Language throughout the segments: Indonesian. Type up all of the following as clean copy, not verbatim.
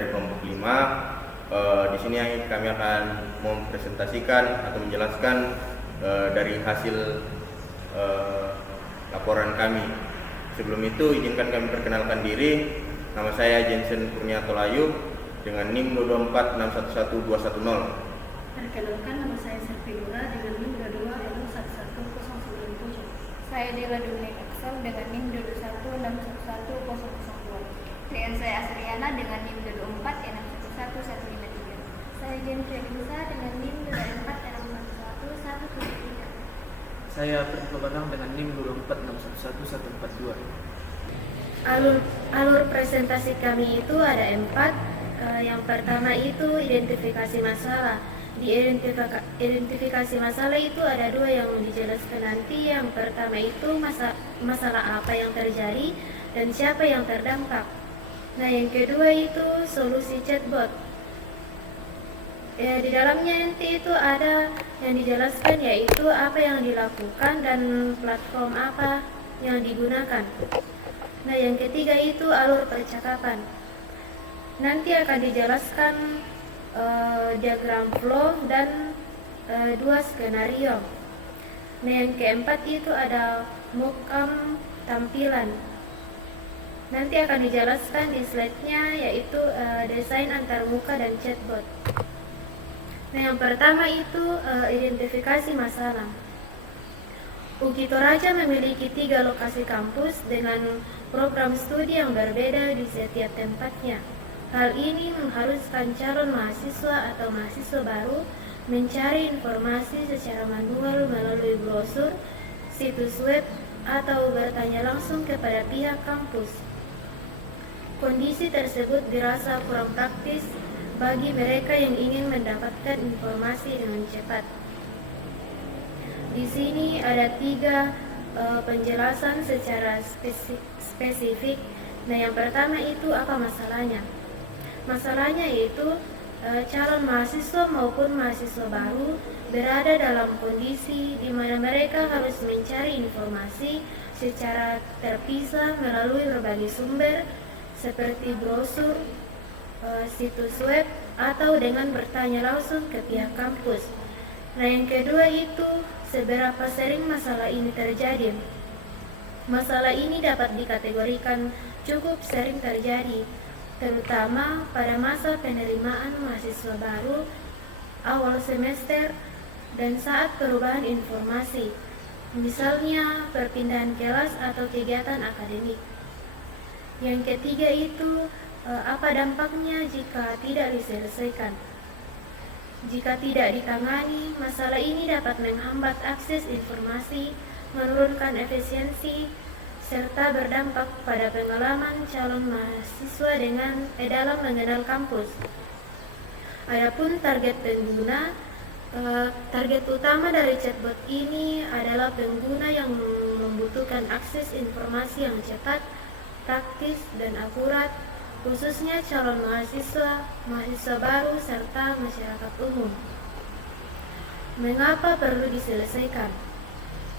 dari kelompok 5. Di sini kami akan mempresentasikan atau menjelaskan dari hasil laporan kami. Sebelum itu izinkan kami perkenalkan diri. Nama saya Jensen Kurniato Layu dengan NIM 224611210. Perkenalkan, nama saya Serpilura dengan NIM 2211097. Saya Dela Dunik Excel dengan NIM 216111002. Dan saya Asriana dengan NIM 224611153. Saya Jennifer Lisa dengan NIM 2461173. Saya Pritno Banang dengan NIM 2461142. Alur presentasi kami itu ada 4. Yang pertama itu identifikasi masalah. Di identifikasi masalah itu ada 2 yang dijelaskan nanti. Yang pertama itu masalah apa yang terjadi dan siapa yang terdampak. Nah, yang kedua itu solusi chatbot. Di dalamnya nanti itu ada yang dijelaskan, yaitu apa yang dilakukan dan platform apa yang digunakan. Nah, yang ketiga itu alur percakapan. Nanti akan dijelaskan diagram flow dan 2 skenario. Nah, yang keempat itu ada mockup tampilan. Nanti akan dijelaskan di slide-nya, yaitu desain antarmuka dan chatbot. Nah, yang pertama itu identifikasi masalah. UGI Toraja memiliki 3 lokasi kampus dengan program studi yang berbeda di setiap tempatnya. Hal ini mengharuskan calon mahasiswa atau mahasiswa baru mencari informasi secara manual melalui brosur, situs web, atau bertanya langsung kepada pihak kampus. Kondisi tersebut dirasa kurang praktis bagi mereka yang ingin mendapatkan informasi dengan cepat. Di sini ada 3 penjelasan secara spesifik. Nah, yang pertama itu apa masalahnya? Masalahnya yaitu calon mahasiswa maupun mahasiswa baru berada dalam kondisi di mana mereka harus mencari informasi secara terpisah melalui berbagai sumber seperti brosur, situs web, atau dengan bertanya langsung ke pihak kampus. Nah, yang kedua itu seberapa sering masalah ini terjadi. Masalah ini dapat dikategorikan cukup sering terjadi, terutama pada masa penerimaan mahasiswa baru, awal semester, dan saat perubahan informasi, misalnya perpindahan kelas atau kegiatan akademik. Yang ketiga itu apa dampaknya jika tidak diselesaikan. Jika tidak ditangani, masalah ini dapat menghambat akses informasi, menurunkan efisiensi, serta berdampak pada pengalaman calon mahasiswa dalam mengenal kampus. Adapun target pengguna, target utama dari chatbot ini adalah pengguna yang membutuhkan akses informasi yang cepat, praktis, dan akurat, khususnya calon mahasiswa, mahasiswa baru, serta masyarakat umum. Mengapa perlu diselesaikan?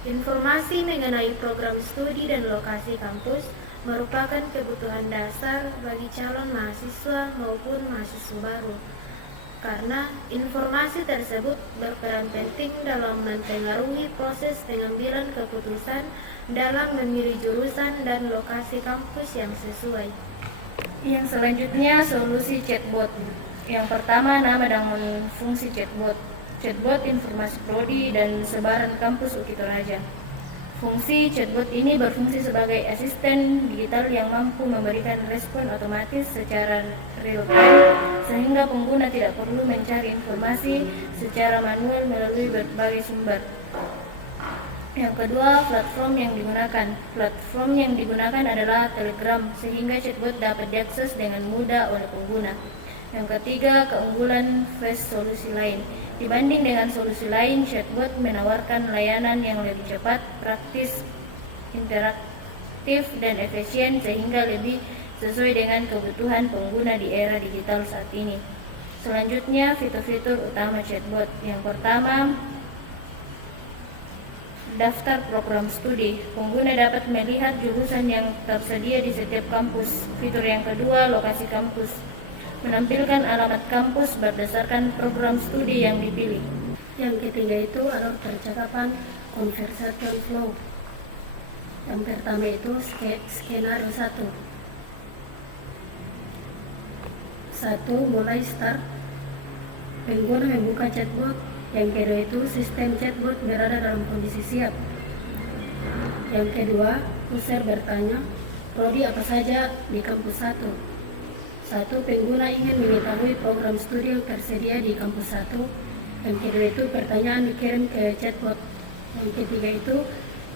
Informasi mengenai program studi dan lokasi kampus merupakan kebutuhan dasar bagi calon mahasiswa maupun mahasiswa baru, karena informasi tersebut berperan penting dalam mempengaruhi proses pengambilan keputusan dalam memilih jurusan dan lokasi kampus yang sesuai. Yang selanjutnya solusi chatbot. Yang pertama, nama dan fungsi chatbot. Chatbot informasi prodi dan sebaran kampus UGI Toraja. Fungsi chatbot ini berfungsi sebagai asisten digital yang mampu memberikan respon otomatis secara real time, sehingga pengguna tidak perlu mencari informasi secara manual melalui berbagai sumber. Yang kedua, platform yang digunakan. Platform yang digunakan adalah Telegram, sehingga chatbot dapat diakses dengan mudah oleh pengguna. Yang ketiga, keunggulan fast solusi lain. Dibanding dengan solusi lain, chatbot menawarkan layanan yang lebih cepat, praktis, interaktif, dan efisien, sehingga lebih sesuai dengan kebutuhan pengguna di era digital saat ini. Selanjutnya, fitur-fitur utama chatbot. Yang pertama, daftar program studi. Pengguna dapat melihat jurusan yang tersedia di setiap kampus. Fitur yang kedua, lokasi kampus. menampilkan alamat kampus berdasarkan program studi yang dipilih. Yang ketiga itu alur percakapan conversation flow. Yang pertama itu skenario 1. Mulai start. Pengguna membuka chatbot. Yang kedua itu sistem chatbot berada dalam kondisi siap. Yang kedua, user bertanya, prodi apa saja di kampus 1. Pengguna ingin mengetahui program studi yang tersedia di kampus 1. Yang kedua itu pertanyaan dikirim ke chatbot. Yang ketiga itu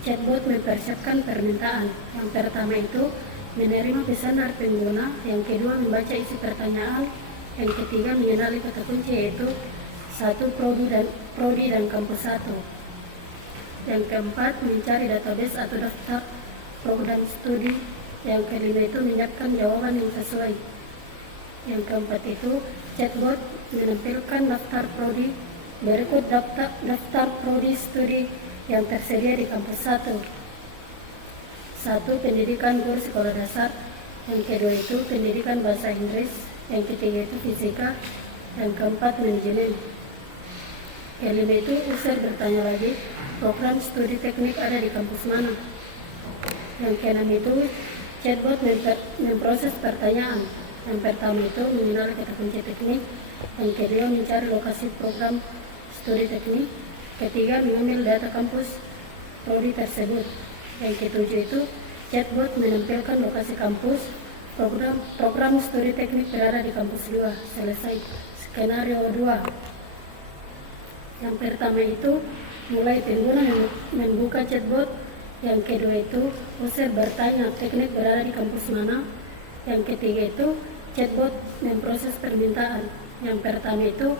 chatbot mempersiapkan permintaan. Yang pertama itu menerima pesan dari pengguna. Yang kedua membaca isi pertanyaan. Yang ketiga mengenali kata kunci yaitu 1 prodi dan kampus 1. Yang keempat mencari database atau daftar program studi. Yang kelima itu menyiapkan jawaban yang sesuai. Yang keempat itu chatbot menampilkan daftar prodi. Berikut daftar prodi studi yang tersedia di kampus 1. 1. Pendidikan guru sekolah dasar. Yang kedua itu pendidikan bahasa Inggris. Yang ketiga itu fisika. Yang keempat manajemen. Kelima itu user bertanya lagi, program studi teknik ada di kampus mana. Yang keenam itu chatbot memproses pertanyaan. Yang pertama itu mengenali kata kunci teknik. Yang kedua mencari lokasi program studi teknik. Ketiga mengambil data kampus prodi tersebut. Yang ketujuh itu chatbot menampilkan lokasi kampus program studi teknik berada di kampus 2. Selesai. Skenario 2. Yang pertama itu mulai pengguna membuka chatbot. Yang kedua itu user bertanya teknik berada di kampus mana. Yang ketiga itu chatbot memproses permintaan. Yang pertama itu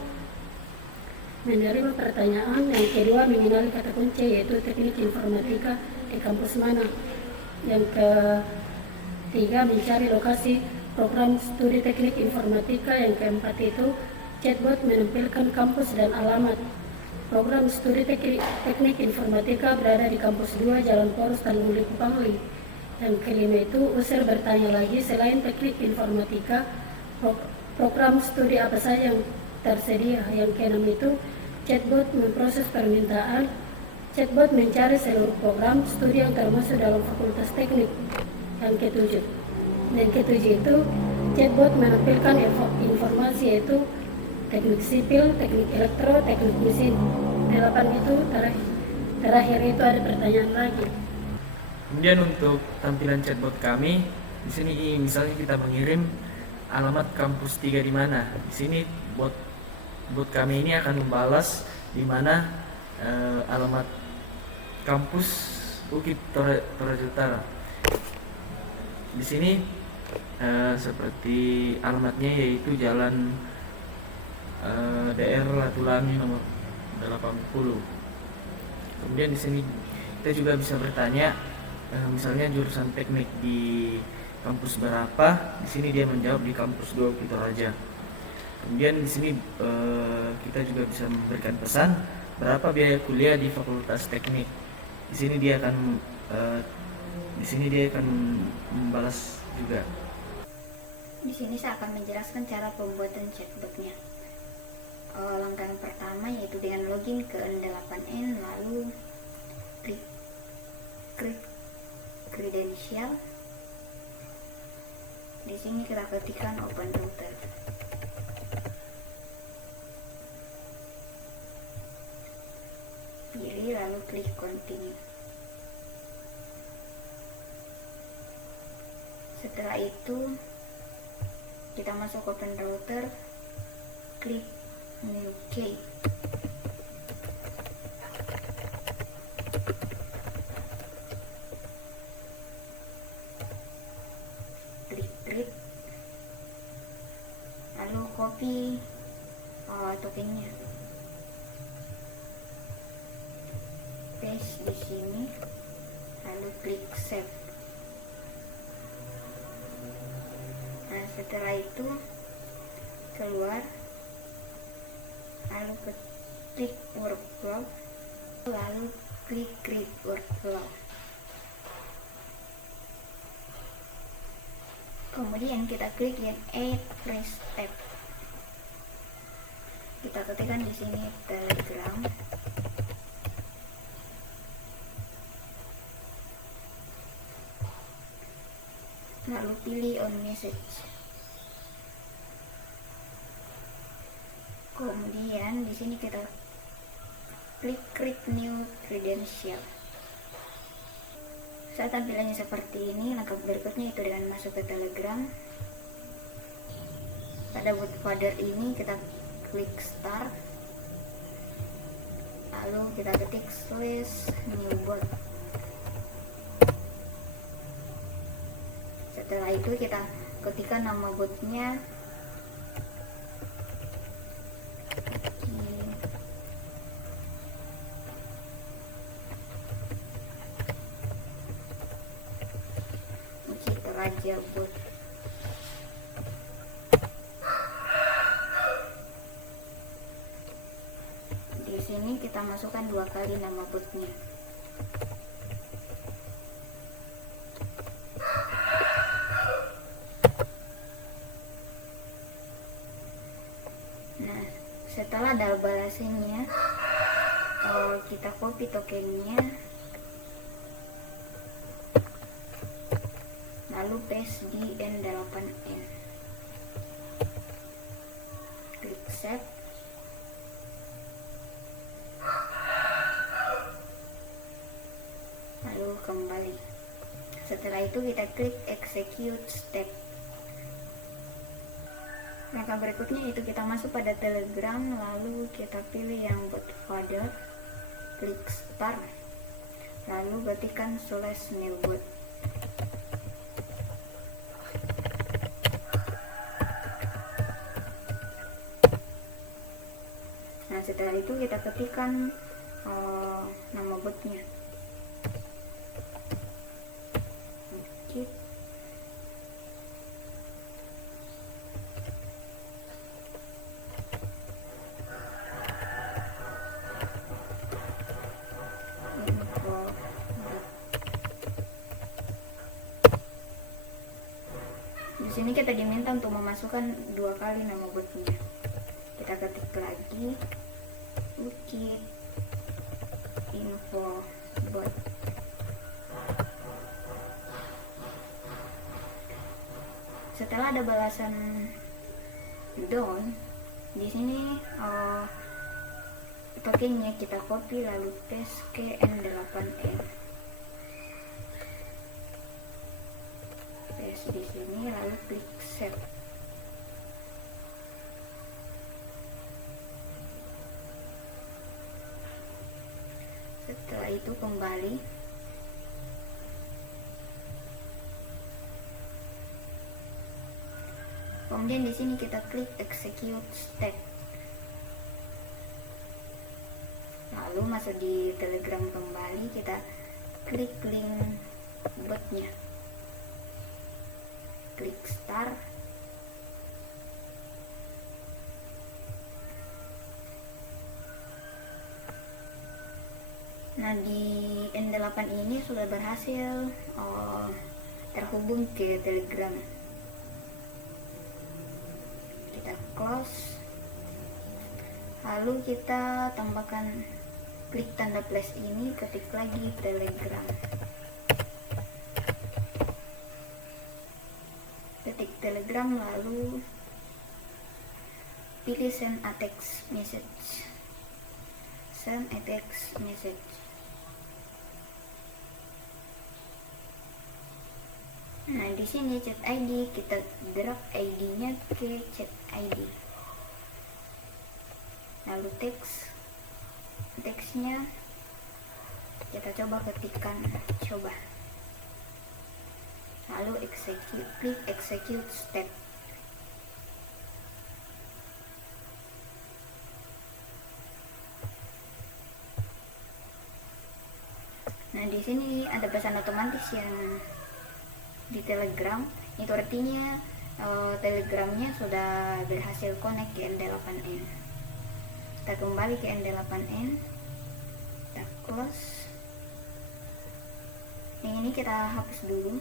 menerima pertanyaan. Yang kedua mengenali kata kunci yaitu teknik informatika di kampus mana. Yang ketiga mencari lokasi program studi teknik informatika. Yang keempat itu chatbot menampilkan kampus dan alamat. Program studi teknik informatika berada di kampus 2 Jalan Poros Tanjung Pangli. Yang kelima itu user bertanya lagi, selain teknik informatika, program studi apa saja yang tersedia. Yang keenam itu chatbot memproses permintaan. Chatbot mencari seluruh program studi yang termasuk dalam fakultas teknik. Yang ketujuh itu chatbot menampilkan informasi yaitu teknik sipil, teknik elektro, teknik mesin. 8 itu terakhir itu ada pertanyaan lagi. Kemudian untuk tampilan chatbot kami, di sini misalnya kita mengirim alamat kampus 3 di mana. Di sini bot kami ini akan membalas di mana alamat kampus UKIP Toraja Utara. Di sini seperti alamatnya yaitu Jalan DR Latulami nomor 80. Kemudian di sini kita juga bisa bertanya misalnya jurusan teknik di kampus berapa. Di sini dia menjawab di kampus 2 UKIP Toraja. Kemudian di sini kita juga bisa memberikan pesan berapa biaya kuliah di fakultas teknik. Di sini dia akan membalas juga. Di sini saya akan menjelaskan cara pembuatan chatbotnya. Langkah yang pertama yaitu dengan login ke N8N, lalu klik credential. Di sini kita ketikkan open router. Pilih lalu klik continue. Setelah itu kita masuk open router, klik new key. Klik read, lalu copy tokennya, paste di sini, lalu klik save. Nah, setelah itu keluar, lalu klik workflow, lalu klik create workflow. Kemudian kita klik yang add fresh tab. Kita ketikkan di sini Telegram. Lalu pilih on message. Kemudian di sini kita klik create new credential. Saat tampilannya seperti ini, langkah berikutnya itu dengan masuk ke Telegram. Pada bot folder ini kita klik start, lalu kita ketik /new bot. Setelah itu kita ketikkan nama botnya. Raja bot. Di sini kita masukkan 2 kali nama botnya. Nah, setelah ada balasannya, kita copy tokennya, lalu paste di N8N. Klik save. Lalu kembali. Setelah itu kita klik execute step. Langkah berikutnya itu kita masuk pada Telegram, lalu kita pilih yang bot folder, klik start, lalu ketikkan /new bot. Nah, setelah itu kita ketikkan nama botnya. Oke. Di sini kita diminta untuk memasukkan 2 kali nama botnya. Kita ketik lagi ukit info bot. Setelah ada balasan down, di sini tokennya kita copy lalu paste ke N8N. Paste di sini lalu klik save. Setelah itu kembali. Kemudian di sini kita klik execute step. Lalu masuk di Telegram kembali, kita klik link botnya. Klik start. Nah, di N8 ini sudah berhasil terhubung ke Telegram. Kita close, lalu kita tambahkan, klik tanda plus ini, ketik lagi Telegram, ketik Telegram, lalu pilih send a text message. Send a text message. Nah, di sini chat ID, kita drag ID-nya ke chat ID. Lalu teksnya kita coba ketikkan coba. Lalu klik execute step. Nah, di sini ada pesan otomatis yang di Telegram, itu artinya Telegramnya sudah berhasil connect ke N8N. Kita kembali ke N8N, kita close. Yang ini kita hapus dulu.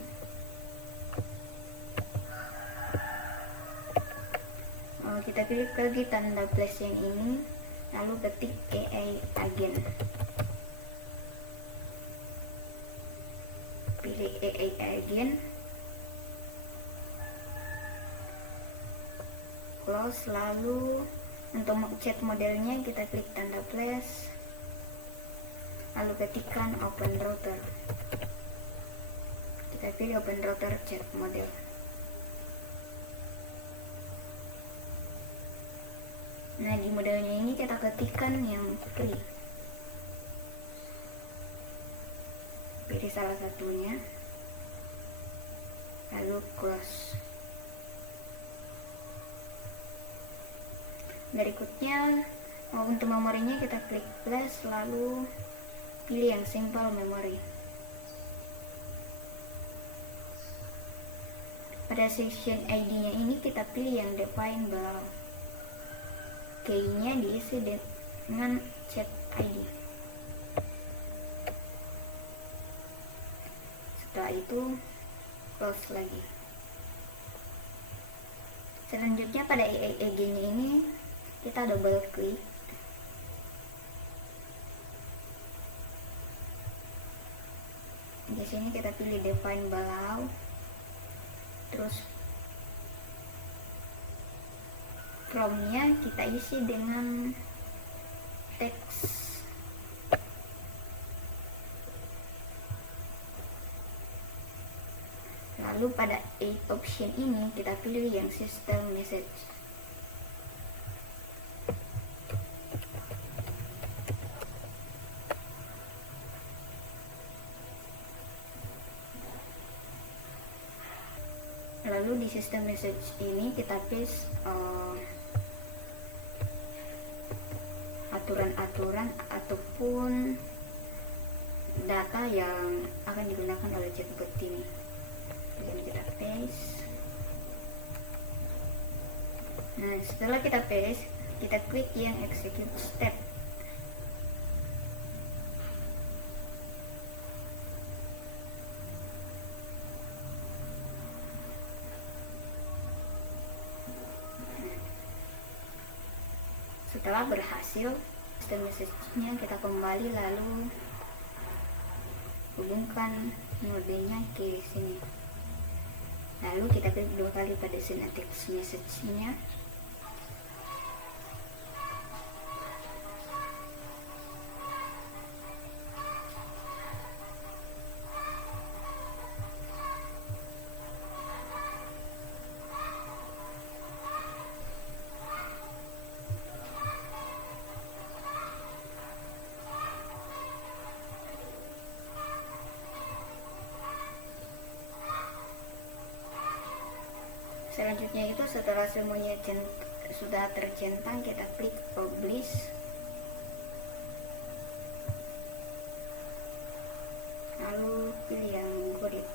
kita klik lagi tanda plus yang ini, lalu ketik AI agent. Pilih AI agent, close, lalu untuk chat modelnya kita klik tanda plus, lalu ketikkan open router. Kita pilih open router chat model. Nah, di modelnya ini kita ketikkan yang pilih salah satunya, lalu close. Berikutnya untuk memorinya kita klik plus, lalu pilih yang simple memory. Pada section ID nya ini kita pilih yang define below, key-nya diisi dengan chat ID. Setelah itu close lagi. Selanjutnya pada EEG-nya ini kita double klik. Di sini kita pilih define below, terus prompt-nya kita isi dengan teks. Lalu pada option ini kita pilih yang system message. Lalu di system message ini kita paste aturan-aturan ataupun data yang akan digunakan oleh chatbot ini. Jadi kita paste. Nah, setelah kita paste, kita klik yang execute step. Setelah berhasil, system message-nya kita kembali, lalu hubungkan modenya ke sini. Lalu kita klik 2 kali pada send text message-nya. Selanjutnya itu setelah semuanya sudah tercentang, kita klik publish, lalu pilih yang got it.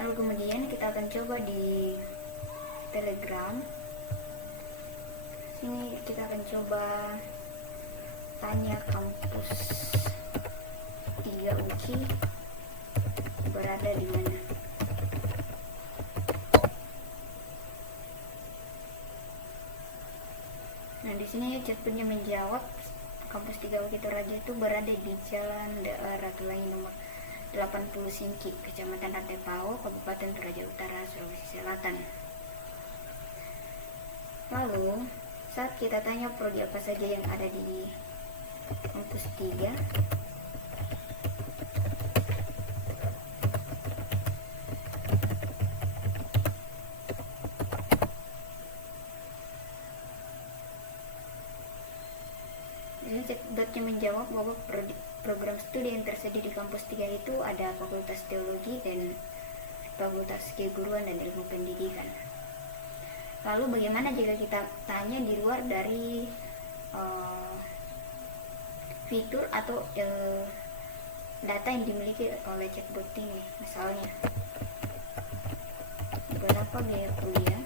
Lalu kemudian kita akan coba di Telegram. Sini kita akan coba tanya kampus 3 UCI berada di mana. Nah, di sini chatbotnya menjawab kampus 3 UCI Toraja itu berada di Jalan Daerah Tulangi nomor 80 Singki, Kecamatan Rantai Pao, Kabupaten Toraja Utara, Sulawesi Selatan. Lalu, saat kita tanya prodi apa saja yang ada di kampus 3, chatbotnya menjawab bahwa program studi yang tersedia di kampus 3 itu ada Fakultas Teologi dan Fakultas Keguruan dan Ilmu Pendidikan. Lalu bagaimana jika kita tanya di luar dari fitur atau data yang dimiliki oleh chatbot ini? Misalnya, berapa biaya kuliah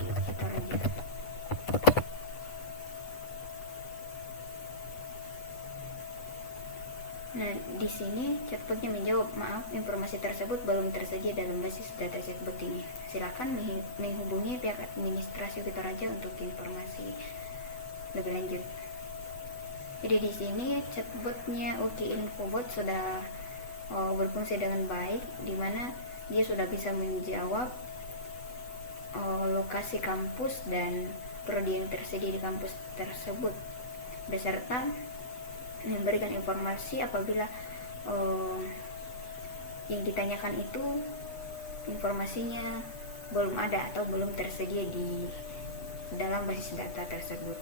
di UCI Toraja? Nah, di sini chatbotnya menjawab, maaf, informasi tersebut belum tersedia dalam basis data chatbot ini. Silakan menghubungi pihak administrasi Kutaraja untuk informasi lebih lanjut. Jadi di sini chatbotnya OK Infobot sudah berfungsi dengan baik, di mana dia sudah bisa menjawab lokasi kampus dan prodi yang tersedia di kampus tersebut, beserta memberikan informasi apabila yang ditanyakan itu informasinya belum ada atau belum tersedia di dalam basis data tersebut.